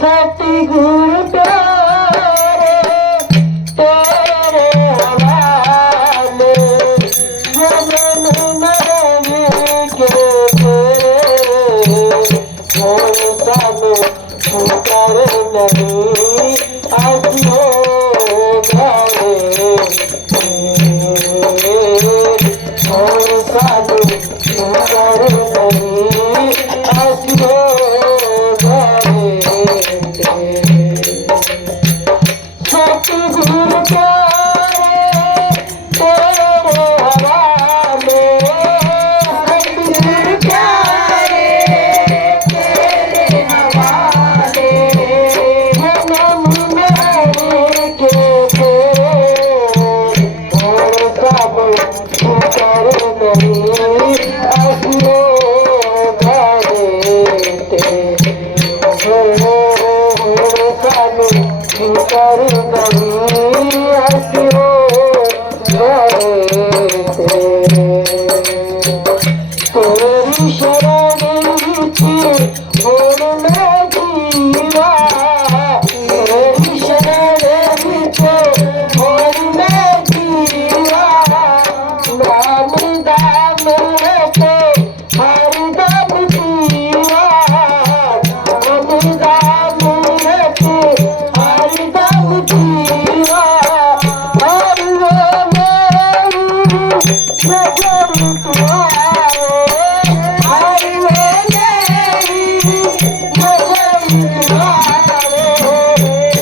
सतगुरु प्यारे तेरे हवाले जन्म मरण के तेरे और सब कर नहीं आसियो गए और सब कर नहीं आसियो सतगुरु प्यारे तेरे हवाले सतगुरु प्यारे तेरे हवाले जन्म मरण के तेरे और सब कर नहीं आसियो गए कर नहीं आसियो तेरी शरण और मैं जीवा तेरी शरण और मैं जीवा नाम दाम के हर दम जीवा नाम दाम के हर दम जीवा और वो मेरी नजर तुम्हारे और वो मेरी नजर तुम्हारे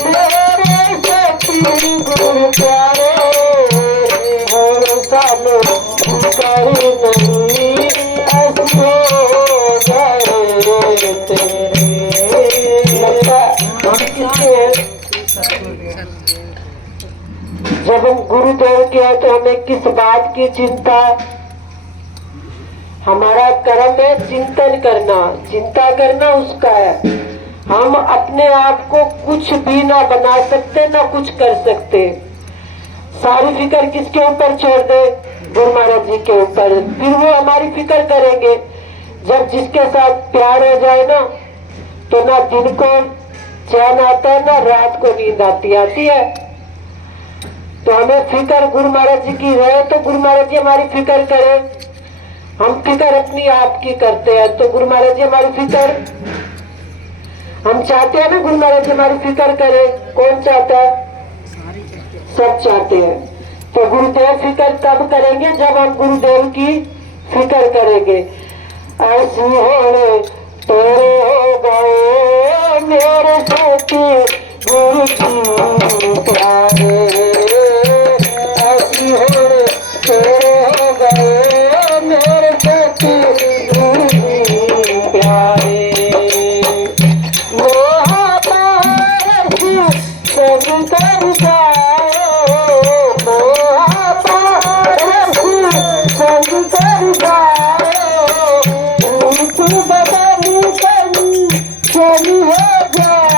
मेरे सतगुरु प्यारे और सब कर नहीं आसियो गए जब हम गुरुदेव के हैं तो हमें किस बात की चिंता? हमारा कर्म है चिंतन करना, चिंता करना उसका है। हम अपने आप को कुछ भी ना बना सकते ना कुछ कर सकते। सारी फिक्र किसके ऊपर छोड़ दे? गुरु महाराज जी के ऊपर। फिर वो हमारी फिक्र करेंगे। जब जिसके साथ प्यार हो जाए ना तो ना दिन को चैन आता है ना रात को नींद आती है। तो हमें फिक्र गुरु महाराज जी की है तो गुरु महाराज जी हमारी फिक्र करें। हम फिक्र अपनी आप की करते हैं तो गुरु महाराज जी हमारी फिक्र, हम चाहते हैं ना गुरु महाराज जी हमारी फिक्र करें। कौन चाहता है? सब चाहते हैं। तो गुरुदेव फिक्र तब करेंगे जब हम गुरुदेव की फिक्र करेंगे। ऐसी होने तेरे हो गए मेरे साथी गुरु की प्यारे ऐसी होने तेरे हो गए मेरे साथी गुरु की प्यारे मोहा पारसी सब कर जाओ मोहा पारसी सब कर जाओ उनकी बदली करी चली हो जाए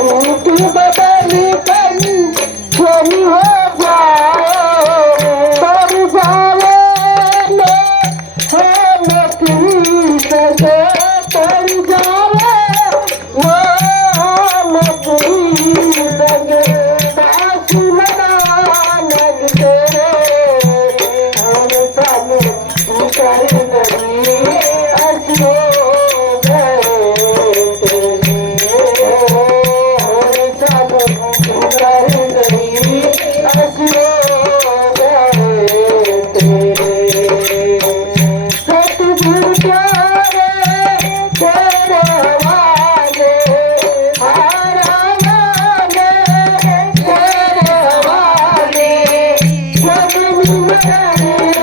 उनकी बदली करी चली हो Yeah.